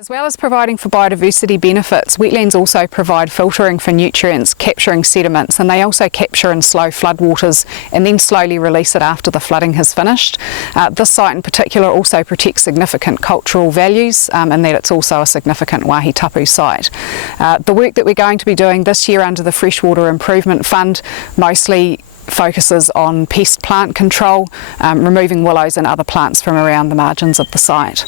As well as providing for biodiversity benefits, wetlands also provide filtering for nutrients, capturing sediments, and they also capture and slow floodwaters and then slowly release it after the flooding has finished. This site in particular also protects significant cultural values in that it's also a significant wāhi tapu site. The work that we're going to be doing this year under the Freshwater Improvement Fund mostly focuses on pest plant control, removing willows and other plants from around the margins of the site.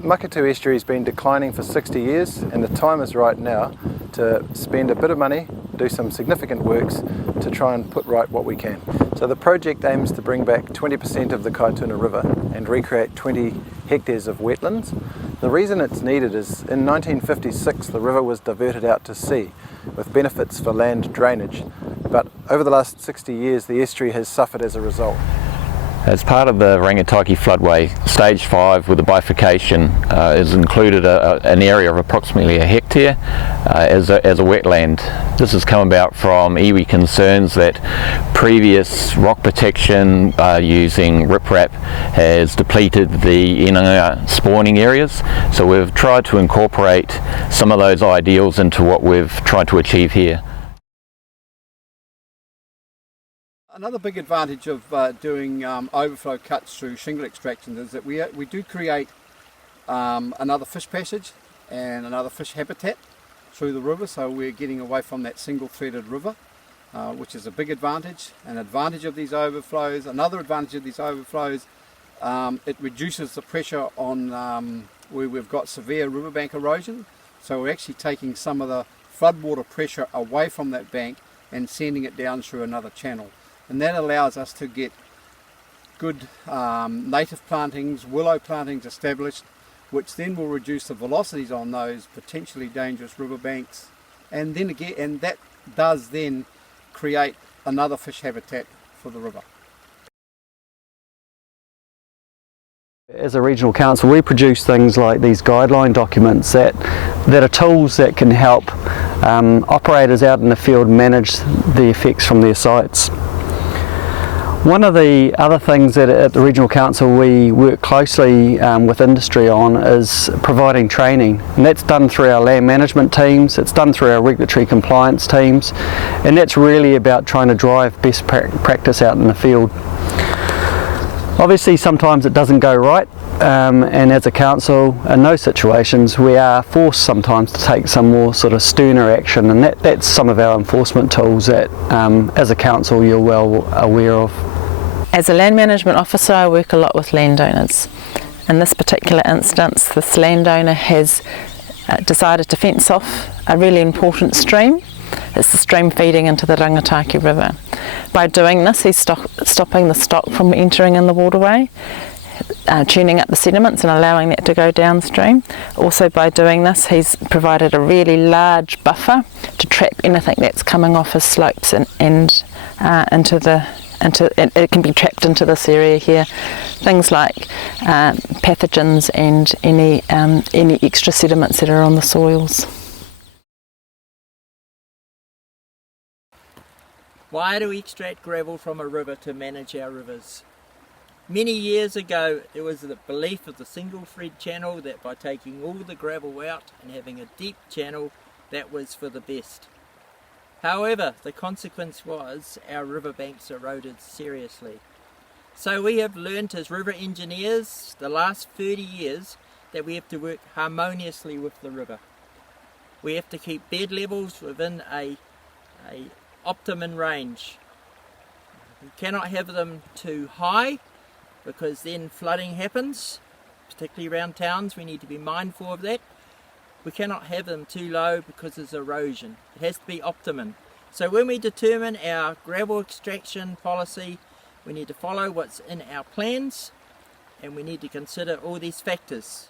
Makatu estuary has been declining for 60 years and the time is right now to spend a bit of money, do some significant works to try and put right what we can. So the project aims to bring back 20% of the Kaituna River and recreate 20 hectares of wetlands. The reason it's needed is in 1956 the river was diverted out to sea with benefits for land drainage, but over the last 60 years the estuary has suffered as a result. As part of the Rangitāiki floodway, stage 5 with the bifurcation is included an area of approximately a hectare as a wetland. This has come about from iwi concerns that previous rock protection using riprap has depleted the inanga spawning areas, so we've tried to incorporate some of those ideals into what we've tried to achieve here. Another big advantage of doing overflow cuts through shingle extraction is that we do create another fish passage and another fish habitat through the river, so we're getting away from that single threaded river, which is a big advantage. An advantage of these overflows, another advantage of these overflows, it reduces the pressure on where we've got severe riverbank erosion, so we're actually taking some of the floodwater pressure away from that bank and sending it down through another channel. And that allows us to get good native plantings, willow plantings established, which then will reduce the velocities on those potentially dangerous riverbanks, and then again, and that does then create another fish habitat for the river. As a regional council, we produce things like these guideline documents that are tools that can help operators out in the field manage the effects from their sites. One of the other things that at the Regional Council we work closely with industry on is providing training, and that's done through our land management teams, it's done through our regulatory compliance teams, and that's really about trying to drive best practice out in the field. Obviously sometimes it doesn't go right, and as a council in those situations we are forced sometimes to take some more sort of sterner action, and that's some of our enforcement tools that as a council you're well aware of. As a land management officer, I work a lot with landowners. In this particular instance, this landowner has decided to fence off a really important stream. It's the stream feeding into the Rangitāiki River. By doing this, he's stopping the stock from entering in the waterway, tuning up the sediments and allowing that to go downstream. Also by doing this, he's provided a really large buffer to trap anything that's coming off his slopes and it can be trapped into this area here. Things like pathogens and any extra sediments that are on the soils. Why do we extract gravel from a river to manage our rivers? Many years ago there was the belief of the single thread channel that by taking all the gravel out and having a deep channel, that was for the best. However, the consequence was our riverbanks eroded seriously. So we have learnt as river engineers the last 30 years that we have to work harmoniously with the river. We have to keep bed levels within a optimum range. We cannot have them too high because then flooding happens, particularly around towns. We need to be mindful of that. We cannot have them too low because there's erosion. It has to be optimum. So when we determine our gravel extraction policy, we need to follow what's in our plans and we need to consider all these factors.